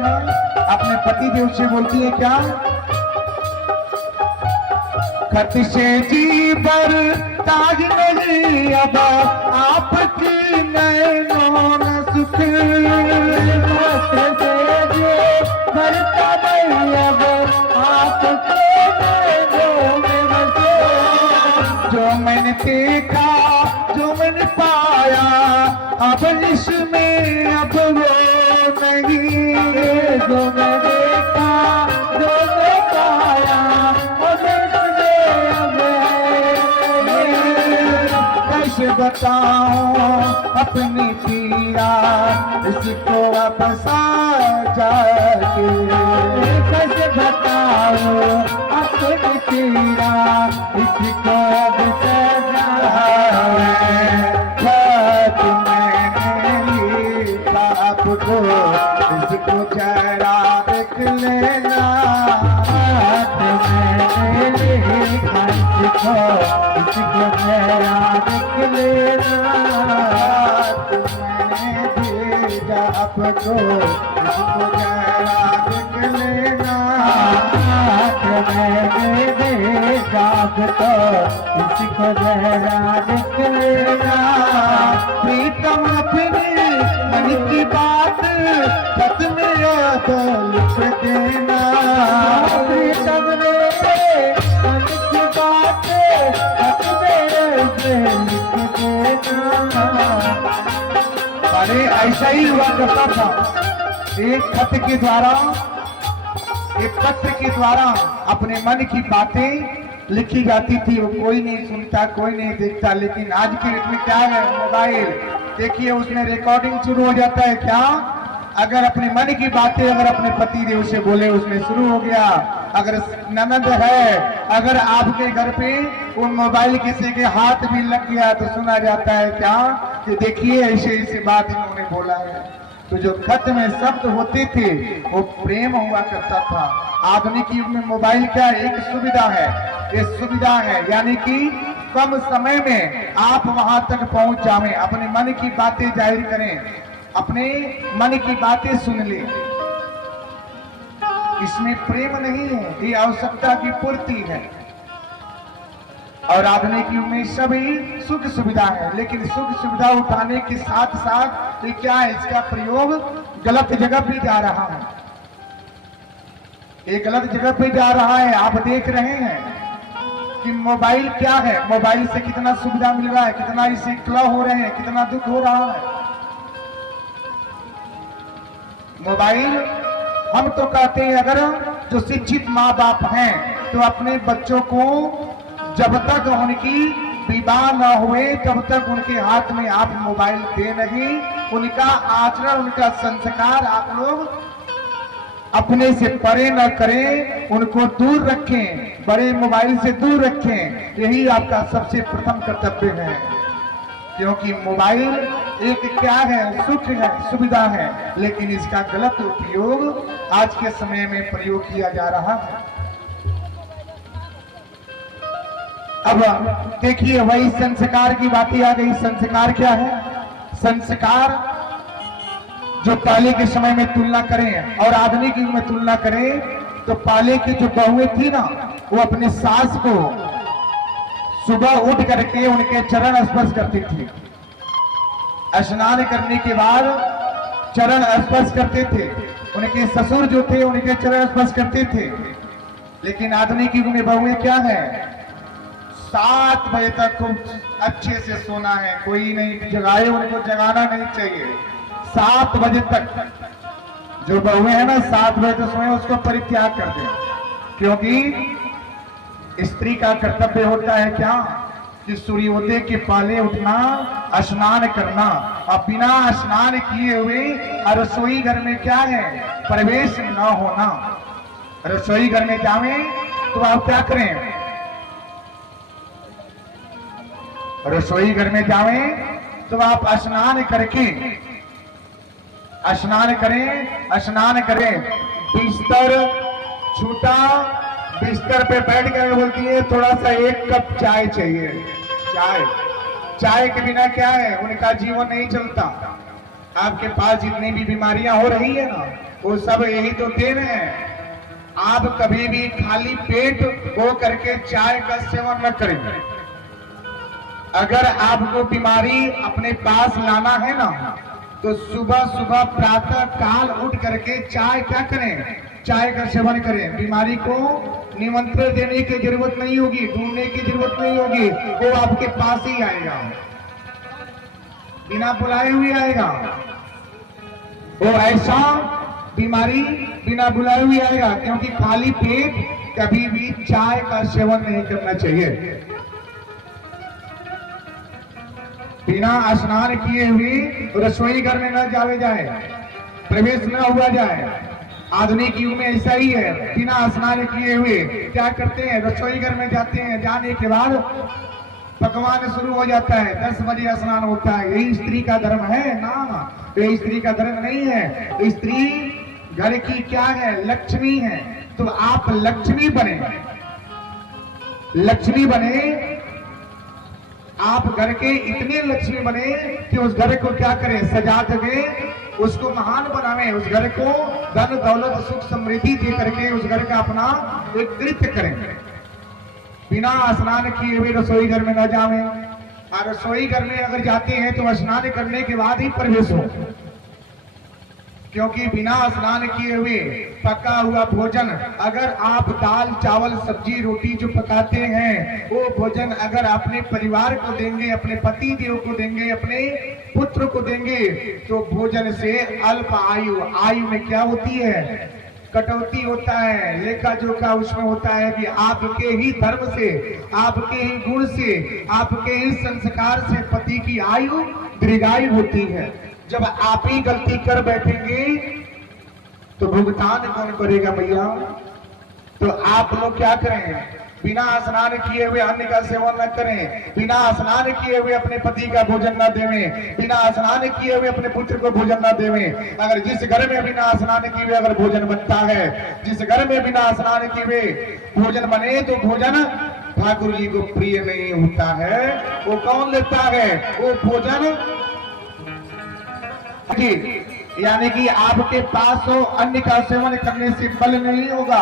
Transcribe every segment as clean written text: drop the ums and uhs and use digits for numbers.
हैं, अपने पति देव से बोलती है क्या? खत से जी पर ताज नहीं अब आपकी नैनों न सुख, खत से जी पर ताज नहीं अब आपकी नैनों में बसे। जो मैंने देखा जो मैंने पाया अब इसमें अब वो नहीं, जो मैं देखा जो मैं पाया अब इसमें अब नहीं। कैसे बताऊं अपनी पीड़ा इसको अब साजा के, कैसे बताऊं अपनी पीड़ा इसको अब साजा को, इसको जरा देख लेना, मैंने लिखा इसको, इसको जरा देख लेना, मैंने भेजा आपको, इसको जरा देख लेना, मैंने भेजा आपको, इसको जरा देख लेना। प्रीतम अपनी मन की बात खत में याद लिख देना, प्रीतम ने मन की बात खत में लिख देना। अरे ऐसा ही हुआ करता था, एक खत के द्वारा, एक पत्र के द्वारा अपने मन की बातें लिखी जाती थी। वो कोई नहीं सुनता, कोई नहीं देखता। लेकिन आज के डेट में क्या है, मोबाइल देखिए, उसमें रिकॉर्डिंग शुरू हो जाता है। क्या? अगर अपने मन की बातें अगर अपने पति देव से बोले, उसमें शुरू हो गया। अगर ननद है, अगर आपके घर पे वो मोबाइल किसी के हाथ भी लग गया तो सुना जाता है क्या कि देखिए ऐसे ऐसे बात इन्होंने बोला है। तो जो खत में शब्द होते थे वो प्रेम हुआ करता था। आधुनिक युग में मोबाइल क्या एक सुविधा है, ये सुविधा है, यानी कि कम समय में आप वहां तक पहुंच जाएं, अपने मन की बातें जाहिर करें, अपने मन की बातें सुन लें। इसमें प्रेम नहीं है, ये आवश्यकता की पूर्ति है। और आधुनिक युग में सभी सुख सुविधा है, लेकिन सुख सुविधा उठाने के साथ साथ ये क्या है, इसका प्रयोग गलत जगह पे जा रहा है। ये गलत जगह पे जा रहा है। आप देख रहे हैं कि मोबाइल क्या है, मोबाइल से कितना सुविधा मिल रहा है, कितना इससे क्ला हो रहे हैं, कितना दुख हो रहा है। मोबाइल, हम तो कहते हैं अगर जो शिक्षित माँ बाप हैं तो अपने बच्चों को जब तक उनकी विवाह न हुए तब तक उनके हाथ में आप मोबाइल दे नहीं। उनका आचरण, उनका संस्कार आप लोग अपने से परे न करें, उनको दूर रखें, बड़े मोबाइल से दूर रखें। यही आपका सबसे प्रथम कर्तव्य है, क्योंकि मोबाइल एक क्या है, सुख है, सुविधा है, लेकिन इसका गलत उपयोग आज के समय में प्रयोग किया जा रहा है। अब देखिए वही संस्कार की बातें आ गई। संस्कार क्या है? संस्कार जो पहले के समय में तुलना करें और आधुनिक युग में तुलना करें तो पहले की जो बहुएं थी ना, वो अपने सास को सुबह उठ करके उनके चरण स्पर्श करती थी। स्नान करने के बाद चरण स्पर्श करते थे। उनके ससुर जो थे उनके चरण स्पर्श करते थे। लेकिन आधुनिक युग में बहुएं क्या है, 7 बजे तक खूब अच्छे से सोना है, कोई नहीं जगाए, उनको जगाना नहीं चाहिए। 7 बजे तक जो बहुएं हैं ना, 7 बजे तक सोए, उसको परित्याग कर दें। क्योंकि स्त्री का कर्तव्य होता है क्या कि सूर्योदय के पहले उठना, स्नान करना, और बिना स्नान किए हुए रसोई घर में क्या है, प्रवेश न होना। रसोई घर में जावे तो आप क्या करें, रसोई घर में जावे तो आप स्नान करके, स्नान करें, स्नान करें, बिस्तर छूटा, बिस्तर पे बैठ कर बोलती है थोड़ा सा 1 कप चाय चाहिए। चाय, चाय के बिना क्या है, उनका जीवन नहीं चलता। आपके पास जितनी भी बीमारियां हो रही है ना, वो सब यही तो देन है। आप कभी भी खाली पेट हो करके चाय का सेवन न करें। अगर आपको बीमारी अपने पास लाना है ना, तो सुबह सुबह प्रातः काल उठ करके चाय क्या करें, चाय का सेवन करें। बीमारी को निमंत्रण देने की जरूरत नहीं होगी, ढूंढने की जरूरत नहीं होगी, वो आपके पास ही आएगा, बिना बुलाए हुए आएगा। वो ऐसा बीमारी बिना बुलाए हुए आएगा, क्योंकि खाली पेट कभी भी चाय का सेवन नहीं करना चाहिए। बिना स्नान किए हुए रसोई घर में न जावे जाए, प्रवेश न हुआ जाए। आधुनिक युग में ऐसा ही है, बिना स्नान किए हुए क्या करते हैं, रसोई घर में जाते हैं। जाने के बाद पकवान शुरू हो जाता है, 10 बजे स्नान होता है। यही स्त्री का धर्म है ना? ये स्त्री का धर्म नहीं है। स्त्री घर की क्या है, लक्ष्मी है। तो आप लक्ष्मी बने, लक्ष्मी बने। आप घर के इतने लक्ष्मी बने कि उस घर को क्या करें, सजा दे, उसको महान बनावे, उस घर को धन दौलत सुख समृद्धि दे करके उस घर का अपना एक कृत्य करें। बिना स्नान किए हुए रसोई घर में न जावें। और रसोई घर में अगर जाते हैं तो स्नान करने के बाद ही प्रवेश हो, क्योंकि बिना स्नान किए हुए पका हुआ भोजन, अगर आप दाल चावल सब्जी रोटी जो पकाते हैं वो भोजन अगर अपने परिवार को देंगे, अपने पति देव को देंगे, अपने पुत्र को देंगे, तो भोजन से अल्प आयु में क्या होती है, कटौती होता है। लेखा जोखा उसमें होता है कि आपके ही धर्म से, आपके ही गुण से, आपके ही संस्कार से पति की आयु दीर्घायु होती है। जब आप ही गलती कर बैठेंगे तो भुगतान कौन करेगा भैया? तो आप लोग क्या करें, बिना स्नान किए हुए अन्न का सेवन न करें, बिना स्नान किए हुए अपने पति का भोजन न देवें, बिना स्नान किए हुए अपने पुत्र को भोजन न देवें। अगर जिस घर में बिना स्नान किए हुए अगर भोजन बनता है, जिस घर में बिना स्नान किए हुए भोजन बने, तो भोजन ठाकुर जी को प्रिय नहीं होता है। वो कौन लेता है वो भोजन? यानी कि आपके पास हो अन्न का सेवन करने से बल नहीं होगा,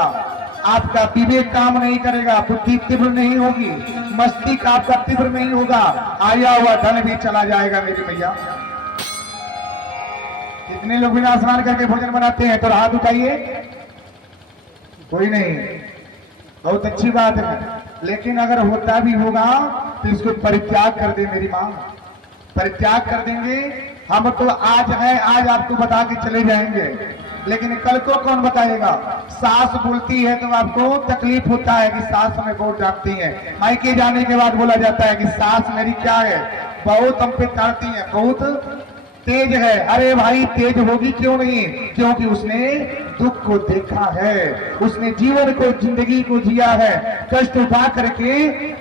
आपका विवेक काम नहीं करेगा, बुद्धि तीव्र नहीं होगी, मस्तिष्क आपका तीव्र नहीं होगा, आया हुआ धन भी चला जाएगा। मेरे भैया, कितने लोग बिना स्नान करके भोजन बनाते हैं? तो हाथ उठाइए। कोई नहीं, बहुत अच्छी बात है। लेकिन अगर होता भी होगा तो इसको परित्याग कर दे मेरी मां, परित्याग कर देंगे। हम तो आज है, आज आपको बता के चले जाएंगे, लेकिन कल को कौन बताएगा? सास बोलती है तो आपको तकलीफ होता है कि सास हमें बहुत डांटती है। मायके जाने के बाद बोला जाता है कि सास मेरी क्या है, बहुत हम पे डांटती है, बहुत तेज है। अरे भाई तेज होगी क्यों नहीं? क्योंकि उसने दुख को देखा है, उसने जीवन को, जिंदगी को जिया है, कष्ट उठा करके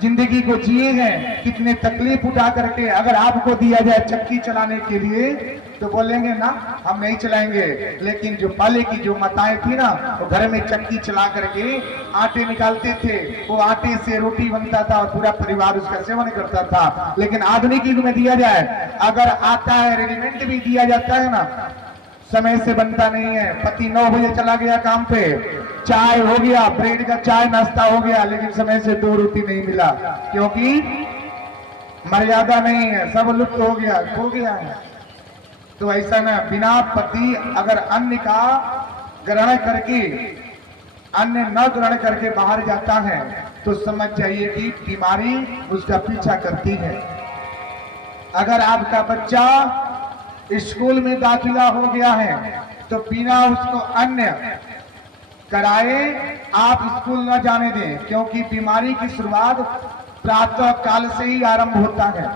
जिंदगी को जिए हैं, कितने तकलीफ उठा करके। अगर आपको दिया जाए चक्की चलाने के लिए तो बोलेंगे ना हम नहीं चलाएंगे। लेकिन जो पहले की जो माताएं थी ना, वो घर में चक्की चला करके आटे निकालते थे, वो आटे से रोटी बनता था और पूरा परिवार उसका सेवन करता था। लेकिन आधुनिक युग में दिया जाए, अगर आता है रेडीमेड भी दिया जाता है ना, समय से बनता नहीं है। पति 9 बजे चला गया काम पे, चाय हो गया, ब्रेड का चाय नाश्ता हो गया, लेकिन समय से 2 रोटी नहीं मिला, क्योंकि मर्यादा नहीं है, सब लुप्त हो गया, खो गया है। तो ऐसा ना, बिना पति अगर अन्न का ग्रहण करके, अन्न न ग्रहण करके बाहर जाता है तो समझ जाइए कि बीमारी उसका पीछा करती है। अगर आपका बच्चा स्कूल में दाखिला हो गया है तो बिना उसको अन्न कराए आप स्कूल न जाने दें, क्योंकि बीमारी की शुरुआत प्रातः काल से ही आरंभ होता है।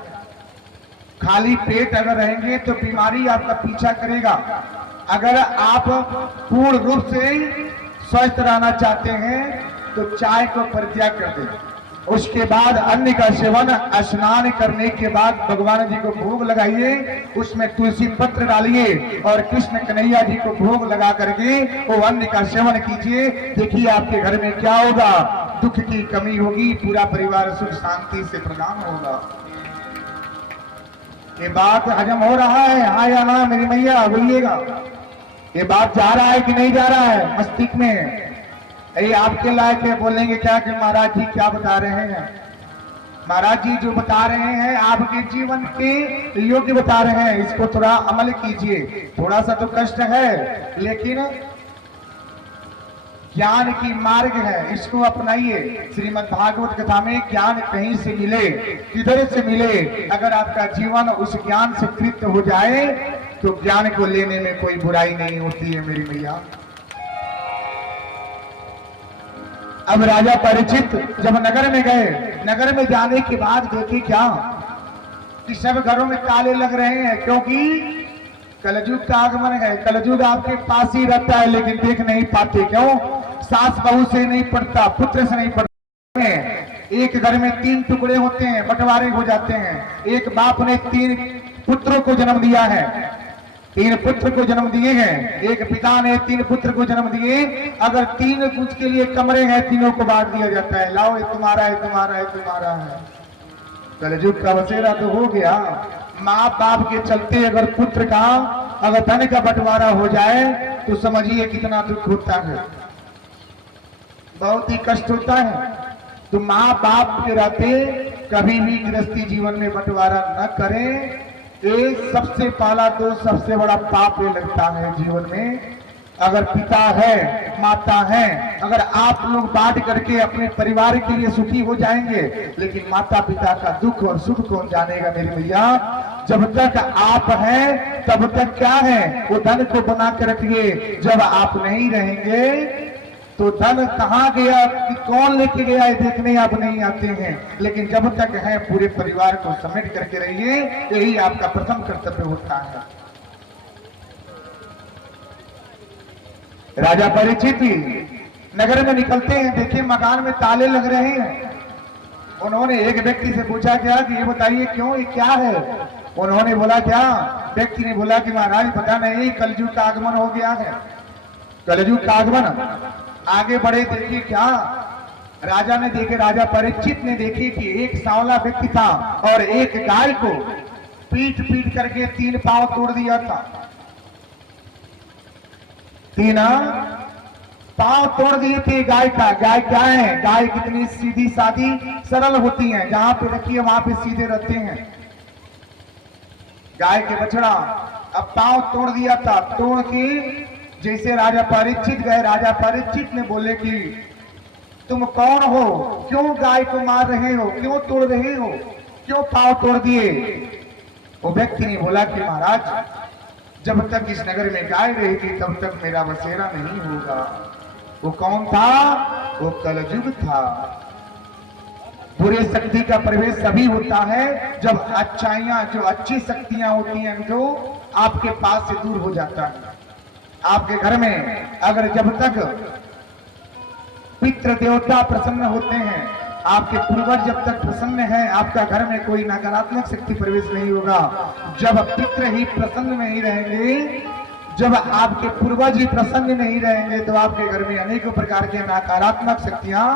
खाली पेट अगर रहेंगे तो बीमारी आपका पीछा करेगा। अगर आप पूर्ण रूप से स्वस्थ रहना चाहते हैं तो चाय को परित्याग कर दें, उसके बाद अन्न का सेवन, स्नान करने के बाद भगवान जी को भोग लगाइए, उसमें तुलसी पत्र डालिए और कृष्ण कन्हैया जी को भोग लगा करके वो अन्न का सेवन कीजिए। देखिए आपके घर में क्या होगा, दुख की कमी होगी, पूरा परिवार सुख शांति से प्रदान होगा। ये बात हजम हो रहा है? हाँ या ना मेरी मैया बोलिएगा। ये बात जा रहा है कि नहीं जा रहा है मस्तिष्क में? ये आपके लायक है बोलेंगे क्या कि महाराज जी क्या बता रहे हैं? महाराज जी जो बता रहे हैं आपके जीवन के योग्य बता रहे हैं, इसको थोड़ा अमल कीजिए। थोड़ा सा तो कष्ट है लेकिन ज्ञान की मार्ग है, इसको अपनाइए। श्रीमद् भागवत कथा में ज्ञान कहीं से मिले, किधर से मिले, अगर आपका जीवन उस ज्ञान से तृप्त हो जाए तो ज्ञान को लेने में कोई बुराई नहीं होती है मेरी मैया। अब राजा परीक्षित जब नगर में गए, नगर में जाने के बाद देखे क्या कि सब घरों में ताले लग रहे हैं, क्योंकि कलयुग का आगमन है। कलयुग आपके पास ही रहता है लेकिन देख नहीं पाते। क्यों? सास बहू से नहीं पड़ता, पुत्र से नहीं पड़ता। एक घर में 3 टुकड़े होते हैं, बंटवारे हो जाते हैं। एक बाप ने 3 पुत्रों को जन्म दिया है, 3 पुत्र को जन्म दिए हैं। एक पिता ने 3 पुत्र को जन्म दिए। अगर 3 कुछ के लिए कमरे हैं, तीनों को बांट दिया जाता है, लाओ ये तुम्हारा है, तुम्हारा है, तुम्हारा है। कलयुग का बसेरा तो हो गया। माँ बाप के चलते अगर पुत्र का, अगर धन का बंटवारा हो जाए तो समझिए कितना दुख होता है, बहुत ही कष्ट होता है। तो माँ बाप के रहते कभी भी गृहस्थी जीवन में बंटवारा न करें। ये सबसे पहला दोष, सबसे बड़ा पाप ये लगता है जीवन में। अगर पिता है, माता है, अगर आप लोग बांट करके अपने परिवार के लिए सुखी हो जाएंगे, लेकिन माता पिता का दुख और सुख कौन जानेगा मेरी भैया? जब तक आप हैं तब तक क्या है, वो धन को बना कर रखिए। जब आप नहीं रहेंगे तो धन कहाँ गया, कि कौन लेके गया, ये देखने आप नहीं आते हैं। लेकिन जब तक है पूरे परिवार को समेट करके रहिए, यही आपका प्रथम कर्तव्य होता है। राजा परीक्षित नगर में निकलते हैं, देखिए मकान में ताले लग रहे हैं। उन्होंने एक व्यक्ति से पूछा क्या कि ये बताइए क्यों, ये क्या है? उन्होंने बोला क्या, व्यक्ति ने बोला कि महाराज पता नहीं, कलयुग का आगमन हो गया है। कलयुग का आगमन। आगे बढ़े, देखिए क्या राजा ने देखे, राजा परीक्षित ने देखी कि एक सांवला व्यक्ति था और एक गाय को पीट पीट करके 3 पांव तोड़ दिया था। 3 पांव तोड़ दिए थे गाय का। गाय क्या है? गाय कितनी सीधी सादी सरल होती है, जहां पे रखिए वहां पे सीधे रहते हैं। गाय के बछड़ा अब पांव तोड़ दिया था। तोड़ के जैसे राजा परीक्षित गए, राजा परीक्षित ने बोले कि तुम कौन हो, क्यों गाय को मार रहे हो, क्यों तोड़ रहे हो, क्यों पांव तोड़ दिए? वो व्यक्ति ने बोला कि महाराज जब तक इस नगर में गाय रहेगी तब तक मेरा बसेरा नहीं होगा। वो कौन था? वो कलयुग था। बुरे शक्ति का प्रवेश तभी होता है जब अच्छाइयां, जो अच्छी शक्तियां होती हैं, जो आपके पास से दूर हो जाता है। आपके घर में अगर जब तक पितृ देवता प्रसन्न होते हैं, आपके पूर्वज जब तक प्रसन्न हैं, आपका घर में कोई नकारात्मक शक्ति प्रवेश नहीं होगा। जब पितृ ही प्रसन्न नहीं रहेंगे, जब आपके पूर्वज ही प्रसन्न नहीं रहेंगे, तो आपके घर में अनेकों प्रकार के नकारात्मक शक्तियां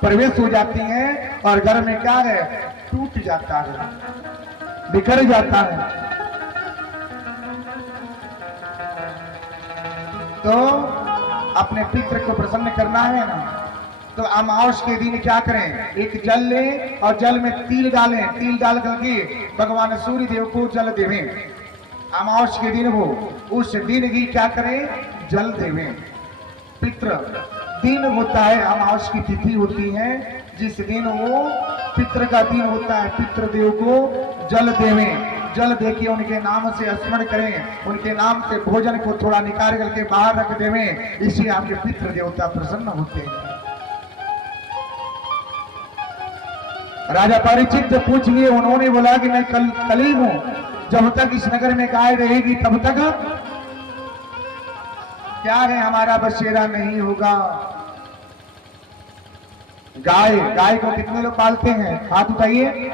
प्रवेश हो जाती हैं और घर में क्या है, टूट जाता है, बिखर जाता है। तो अपने पितृ को प्रसन्न करना है ना, तो अमावस के दिन क्या करें, एक जल लें और जल में तिल डालें। तिल डाल करके भगवान सूर्य देव को जल देवें। अमावस के दिन हो, उस दिन ही क्या करें, जल देवें। पितृ दिन होता है, अमावस की तिथि होती है, जिस दिन वो पितृ का दिन होता है, पितृदेव को जल देवें। जल देके उनके नाम से स्मरण करें, उनके नाम से भोजन को थोड़ा निकाल करके बाहर रख देवें। इससे आपके पितृ देवता प्रसन्न होते हैं। राजा परीक्षित से पूछ लिए, उन्होंने बोला कि मैं कली हूं, जब तक इस नगर में गाय रहेगी तब तक क्या है, हमारा बसेरा नहीं होगा। गाय को कितने लोग पालते हैं, हाथ उठाइए।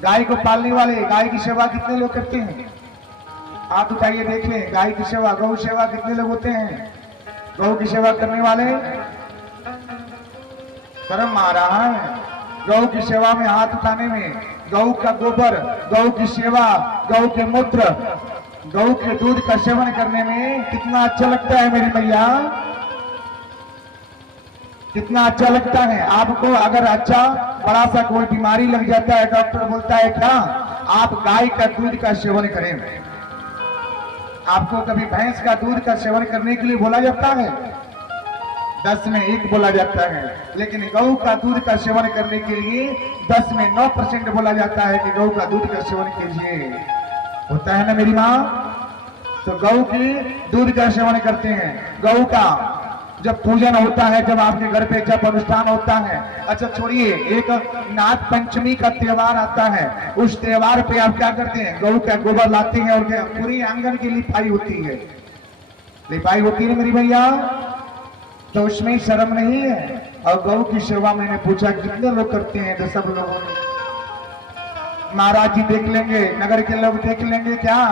गाय को पालने वाले, गाय की सेवा कितने लोग करते हैं, हाथ उठाइए, देख लें। गाय की सेवा, गौ सेवा कितने लोग होते हैं? गौ की सेवा करने वाले शर्म आ रहा है गौ की सेवा में हाथ उठाने में। गौ का गोबर, गौ की सेवा, गौ के मूत्र, गौ के दूध का सेवन करने में कितना अच्छा लगता है मेरी मैया, कितना अच्छा लगता है। आपको अगर अच्छा बड़ा सा कोई बीमारी लग जाता है, डॉक्टर बोलता है क्या आप गाय का दूध का सेवन करें। आपको कभी भैंस का दूध का सेवन करने के लिए बोला जाता है? 10 में 1 बोला जाता है। लेकिन गौ का दूध का सेवन करने के लिए 10 में 9% बोला जाता है कि गौ का दूध का सेवन कीजिए। होता है ना मेरी माँ? तो गौ की दूध का सेवन करते हैं। गौ का जब पूजन होता है, जब आपके घर पे जब अनुष्ठान होता है, अच्छा छोड़िए, एक नाग पंचमी का त्योहार आता है, उस त्योहार पे आप क्या करते हैं? गौ का गोबर लाते हैं और पूरी आंगन की लिपाई होती है। लिपाई होती है मेरी भैया, तो उसमें शर्म नहीं है। और गौ की सेवा मैंने पूछा कितने लोग करते हैं, तो सब लोगों ने महाराज जी देख लेंगे, नगर के लोग देख लेंगे क्या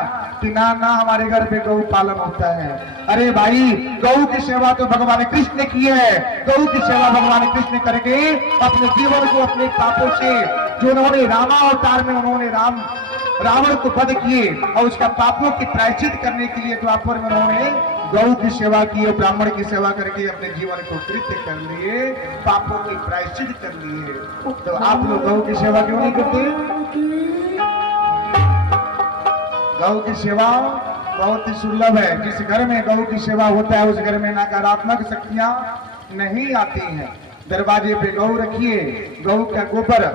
कि ना हमारे घर पे गौ पालन होता है। अरे भाई, गौ की सेवा तो भगवान कृष्ण की है। गौ की सेवा भगवान कृष्ण करके अपने जीवन को अपने पापों से, जो उन्होंने रामावतार में उन्होंने रावण को वध किए और उसका पापों की प्रायश्चित करने के लिए द्वापर में उन्होंने गौ की सेवा की और ब्राह्मण की सेवा करके अपने जीवन को कृत्य कर लिए, पापों की प्रायश्चित कर लिए। तो आप लोग गौ की सेवा क्यों नहीं करते? गौ की सेवा बहुत ही सुलभ है। जिस घर में गौ की सेवा होता है उस घर में नकारात्मक शक्तियां नहीं आती हैं। दरवाजे पे गौ रखिए, गौ का गोबर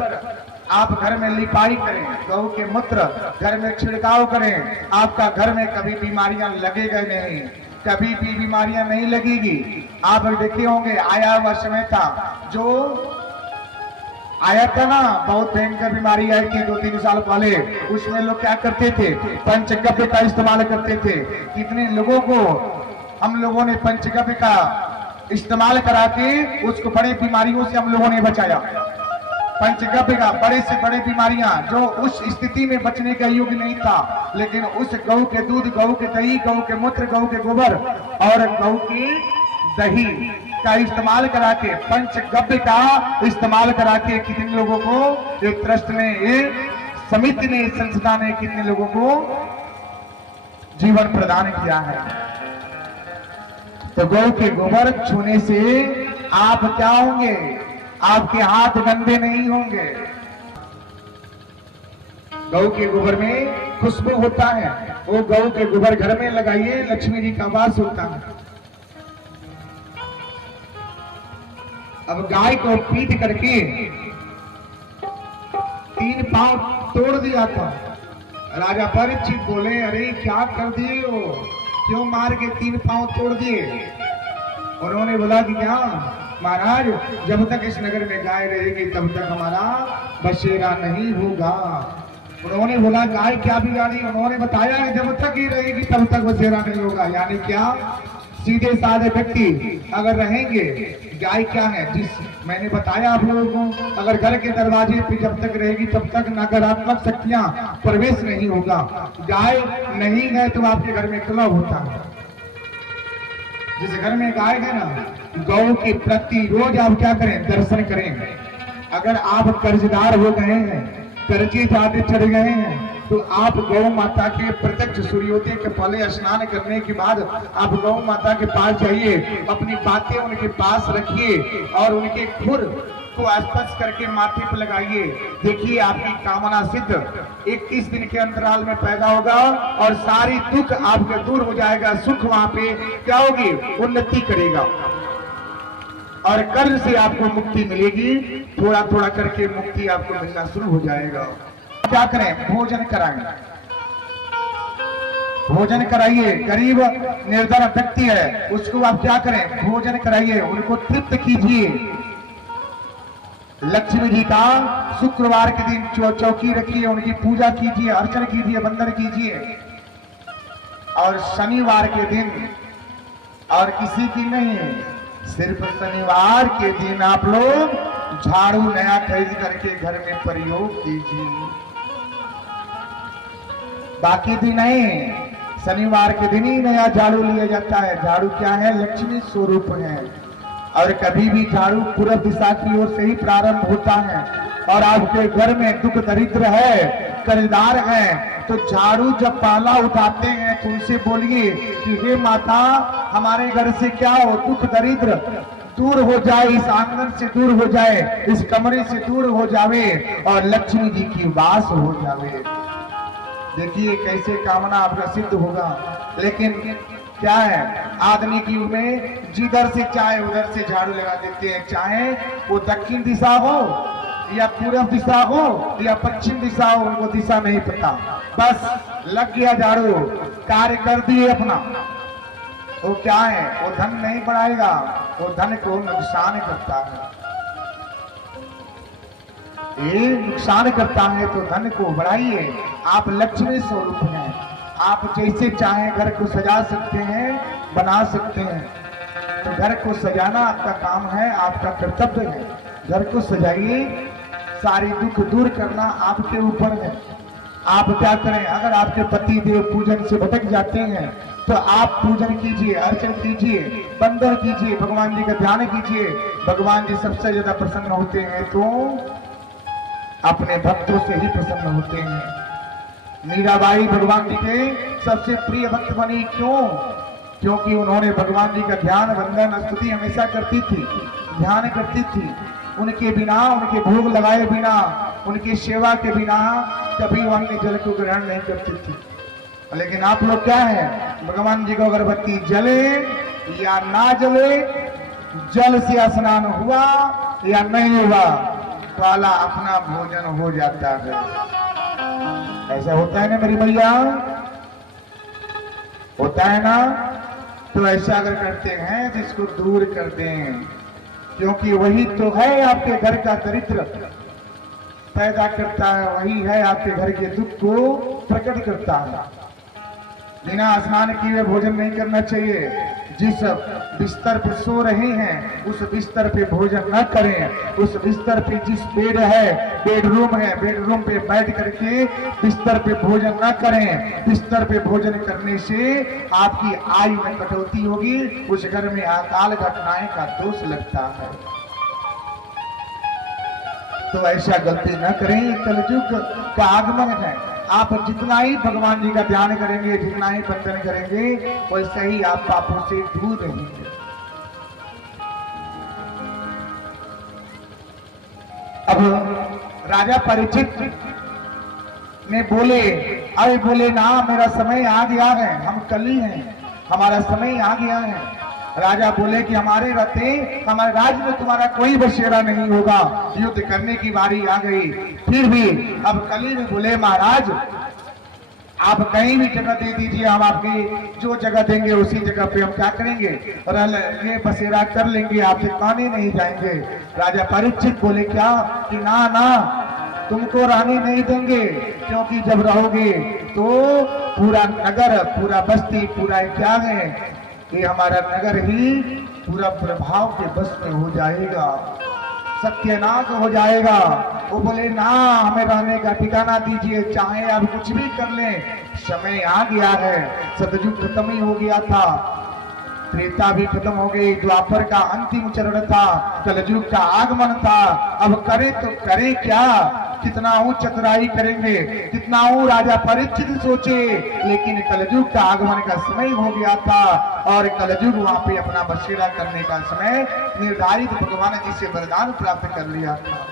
आप घर में लिपाई करें, गौ के मूत्र घर में छिड़काव करें, आपका घर में कभी बीमारियां लगेगा नहीं, कभी भी बीमारियां नहीं लगेगी। आप देखे होंगे, आया हुआ समय था, जो आया था ना, बहुत भयंकर बीमारी आई थी 2-3 साल पहले। उसमें लोग क्या करते थे? पंचगव्य का इस्तेमाल करते थे। कितने लोगों को हम लोगों ने पंचगव्य का इस्तेमाल करा के उसको बड़े बीमारियों से हम लोगों ने बचाया। पंचगव्य का बड़े से बड़े बीमारियां जो उस स्थिति में बचने का योग्य नहीं था, लेकिन उस गौ के दूध, गौ के दही, गौ के मूत्र, गौ के गोबर और गौ की दही का इस्तेमाल करा के, पंचगव्य का इस्तेमाल करा के कितने लोगों को एक ट्रस्ट ने, एक समिति ने, संस्था ने कितने लोगों को जीवन प्रदान किया है। तो गौ के गोबर छूने से आप क्या होंगे? आपके हाथ गंदे नहीं होंगे। गौ के गोबर में खुशबू होता है, वो गौ के गोबर घर में लगाइए, लक्ष्मी जी का वास होता है। अब गाय को पीट करके 3 पांव तोड़ दिया था। राजा परीक्षित बोले, अरे क्या कर दिए हो, क्यों मार के 3 पांव तोड़ दिए? उन्होंने बोला कि क्या महाराज, जब तक इस नगर में गाय रहेगी तब तक हमारा बसेरा नहीं होगा। उन्होंने बोला गाय क्या बिगाड़ी? उन्होंने बताया जब तक ही रहेगी तब तक बसेरा नहीं होगा। यानी क्या? सीधे साधे व्यक्ति अगर रहेंगे, गाय क्या है, जिस मैंने बताया आप लोगों को, अगर घर के दरवाजे पे जब तक रहेगी तब तक नकारात्मक शक्तियां प्रवेश नहीं होगा। गाय नहीं है तो आपके घर में कलह होता है। जिस घर में गाय है ना, गौ के प्रति रोज आप क्या करें? दर्शन करें। अगर आप कर्जदार हो गए हैं, कर्जे ज्यादा चढ़ गए हैं, तो आप गौ माता के प्रत्यक्ष सूर्योदय के पहले स्नान करने के बाद आप गौ माता के पास जाइए, अपनी बातें उनके पास रखिए और उनके खुर को स्पर्श करके माथे पर लगाइए। देखिए आपकी कामना सिद्ध 21 दिन के अंतराल में पैदा होगा और सारी दुख आपके दूर हो जाएगा। सुख वहां पे क्या होगी? उन्नति करेगा और कर्ज से आपको मुक्ति मिलेगी। थोड़ा थोड़ा करके मुक्ति आपको मिलना शुरू हो जाएगा। क्या करें? भोजन कराएं, भोजन कराइए। गरीब निर्धन व्यक्ति है, उसको आप क्या करें? भोजन कराइए, उनको तृप्त कीजिए। लक्ष्मी जी का शुक्रवार के दिन चौकी रखिए, उनकी पूजा कीजिए, अर्चन कीजिए, वंदन कीजिए। और शनिवार के दिन, और किसी की नहीं, सिर्फ शनिवार के दिन आप लोग झाड़ू नया खरीद करके घर में प्रयोग कीजिए। बाकी दिन नहीं, शनिवार के दिन ही नया झाड़ू लिया जाता है। झाड़ू क्या है? लक्ष्मी स्वरूप है। और कभी भी झाड़ू पूर्व दिशा की ओर से ही प्रारंभ होता है। और आपके घर में दुख दरिद्र है, कर्जदार हैं तो झाड़ू जब पाला उठाते हैं तो उनसे बोलिए कि हे माता, हमारे घर से क्या हो दुख दरिद्र दूर हो जाए, इस आंगन से दूर हो जाए, इस कमरे से दूर हो जावे और लक्ष्मी जी की वास हो जावे। देखिए कैसे कामना आपका सिद्ध होगा। लेकिन क्या है, आधुनिक युग में जिधर से चाहे उधर से झाड़ू लगा देते हैं, चाहे वो दक्षिण दिशा हो या पूर्व दिशा हो या पश्चिम दिशा हो, उनको दिशा नहीं पता, बस लग गया झाड़ू, कार्य कर दिए अपना। वो क्या है, वो धन नहीं बढ़ाएगा, वो धन को नुकसान करता है। ये नुकसान करता है तो धन को बढ़ाइए। आप लक्ष्मी स्वरूप हैं, आप जैसे चाहें घर को सजा सकते हैं, बना सकते हैं। तो घर को सजाना आपका काम है, आपका कर्तव्य है। घर को सजाइए, सारी दुख दूर करना आपके ऊपर है। आप क्या करें, अगर आपके पति देव पूजन से भटक जाते हैं तो आप पूजन कीजिए, अर्चन कीजिए, वंदन कीजिए, भगवान जी का ध्यान कीजिए। भगवान जी सबसे ज्यादा प्रसन्न होते हैं तो अपने भक्तों से ही प्रसन्न होते हैं। मीराबाई भगवान जी के सबसे प्रिय भक्त बनी, क्यों? क्योंकि उन्होंने भगवान जी का ध्यान, वंदन, स्तुति हमेशा करती थी, ध्यान करती थी। उनके बिना, उनके भोग लगाए बिना, उनकी सेवा के बिना कभी वो अन्य जल को ग्रहण नहीं करती थी। लेकिन आप लोग क्या है, भगवान जी को अगरबत्ती जले या ना जले, जल से स्नान हुआ या नहीं हुआ, वाला अपना भोजन हो जाता है। ऐसा होता है ना मेरी भैया, होता है ना? तो ऐसा अगर करते हैं तो इसको दूर कर दें, क्योंकि वही तो है आपके घर का दरिद्र पैदा करता है, वही है आपके घर के दुख को प्रकट करता है। बिना स्नान किए भोजन नहीं करना चाहिए। जिस बिस्तर पे सो रहे हैं उस बिस्तर पे भोजन न करें। उस बिस्तर पे जिस बेड है, बेडरूम है, बेडरूम पे बैठ करके बिस्तर पे भोजन न करें। बिस्तर पे भोजन करने से आपकी आयु में कटौती होगी, उस घर में अकाल घटनाएं का दोष लगता है। तो ऐसा गलती न करें, कलयुग का आगमन है। आप जितना ही भगवान जी का ध्यान करेंगे, जितना ही वंदन करेंगे, वैसे ही आप पापों से दूर रहेंगे। अब राजा परीक्षित ने बोले, अरे बोले ना, मेरा समय आ गया है, हम कली हैं, हमारा समय आ गया है। राजा बोले कि हमारे रहते हमारे राज्य में तुम्हारा कोई बसेरा नहीं होगा, युद्ध करने की बारी आ गई। फिर भी अब कली में बोले, महाराज आप कहीं भी जगह दे दीजिए, हम आपकी जो जगह देंगे उसी जगह पे हम क्या करेंगे, ये बसेरा कर लेंगे, आपसे काने नहीं जाएंगे। राजा परीक्षित बोले क्या कि ना ना, तुमको रहने नहीं देंगे, क्योंकि जब रहोगे तो पूरा नगर, पूरा बस्ती, पूरा क्या है, ये हमारा नगर ही पूरा प्रभाव के बस में हो जाएगा, सत्यानाश हो जाएगा। वो बोले ना, हमें रहने का ठिकाना दीजिए, चाहे आप कुछ भी कर लें, समय आ गया है। सतयुग खत्म ही हो गया था, त्रेता भी खत्म हो गई, द्वापर का अंतिम चरण था, कलयुग का आगमन था। अब करे तो करे क्या, कितना चतुराई करेंगे, कितना राजा परीक्षित सोचे, लेकिन कलयुग का आगमन का समय हो गया था और कलयुग वहां पे अपना बसेरा करने का समय निर्धारित भगवान जी से वरदान प्राप्त कर लिया था।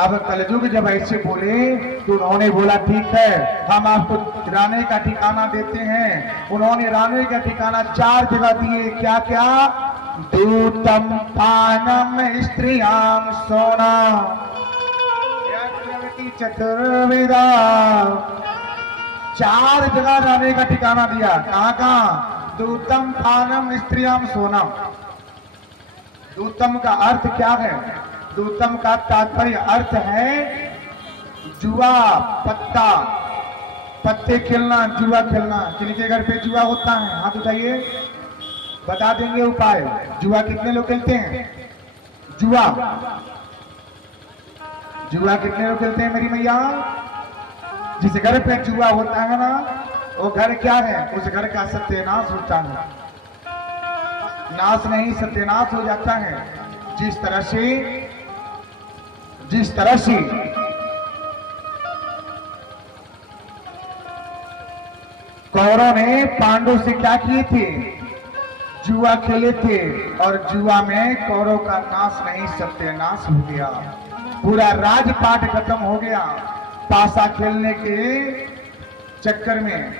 अब कलयुग जब ऐसे बोले तो उन्होंने बोला ठीक है, हम आपको रहने का ठिकाना देते हैं। उन्होंने रहने का ठिकाना 4 जगह दिए, क्या क्या, दूतम पानम स्त्रियाम सोना चतुर्विदा, 4 जगह रहने का ठिकाना दिया। कहाँ कहाँ, दूतम पानम स्त्रियाम सोना। दूतम का अर्थ क्या है, दूतम का तात्पर्य अर्थ है जुआ, पत्ता, पत्ते खेलना, जुआ खेलना। किनके घर पे जुआ होता है, हाथ उठाइए, बता देंगे उपाय। जुआ कितने लोग खेलते हैं, जुआ जुआ कितने लोग खेलते हैं मेरी मैया? जिस घर पे जुआ होता है ना, वो घर क्या है, उस घर का सत्यानाश होता है। नाश नहीं, सत्यानाश हो जाता है। जिस तरह से जिस तरह से कौरव ने पांडव से क्या किए थे, जुआ खेले थे, और जुआ में कौरव का नाश नहीं सत्यानाश हो गया, पूरा राजपाट खत्म हो गया पासा खेलने के चक्कर में,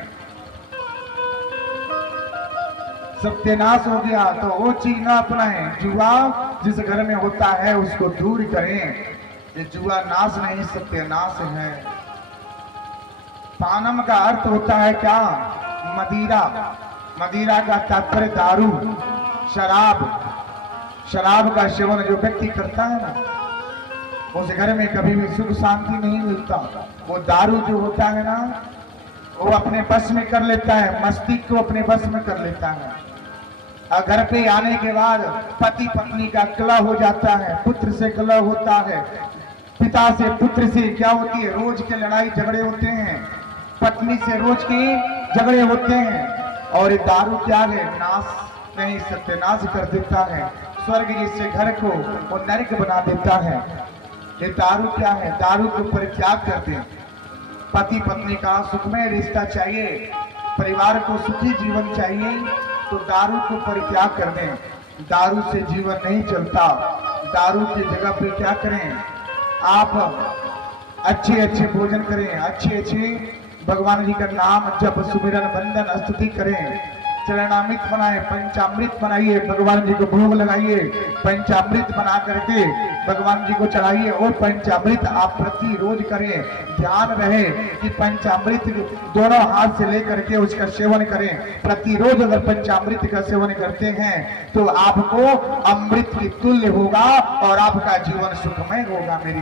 सत्यानाश हो गया। तो वो चीज ना अपनाएं, जुआ जिस घर में होता है उसको दूर करें, ये जुआ नाश नहीं सत्यानाश है। पानम का अर्थ होता है क्या, मदिरा, मदिरा का तात्पर्य दारू, शराब, शराब का सेवन जो व्यक्ति करता है ना, उस घर में कभी भी सुख शांति नहीं मिलता। वो दारू जो होता है ना, वो अपने बस में कर लेता है, मस्तिष्क को अपने बस में कर लेता है, और घर पे आने के बाद पति पत्नी का कलह हो जाता है, पुत्र से कलह होता है, पिता से पुत्र से क्या होती है, रोज के लड़ाई झगड़े होते हैं, पत्नी से रोज के झगड़े होते हैं। और ये दारू क्या है, नाश नहीं सत्यानाश कर देता है, स्वर्ग जैसे घर को वो नरक बना देता है। ये दारू क्या है, दारू के ऊपर त्याग कर दे। पति पत्नी का सुखमय रिश्ता चाहिए, परिवार को सुखी जीवन चाहिए, तो दारू को परित्याग कर दें। दारू से जीवन नहीं चलता। दारू की जगह पे क्या करें, आप अच्छे अच्छे भोजन करें, अच्छे अच्छे भगवान जी का नाम जप सुमिरन वंदन स्तुति करें, चरणामृत बनाए, पंचामृत बनाइए, भगवान जी को भोग लगाइए, पंचामृत बना करके भगवान जी को चढ़ाइए, और पंचामृत आप प्रति रोज करें। ध्यान रहे कि पंचामृत दोनों हाथ से लेकर के उसका सेवन करें। प्रतिरोज अगर पंचामृत का सेवन करते हैं तो आपको अमृत की तुल्य होगा और आपका जीवन सुखमय होगा। मेरी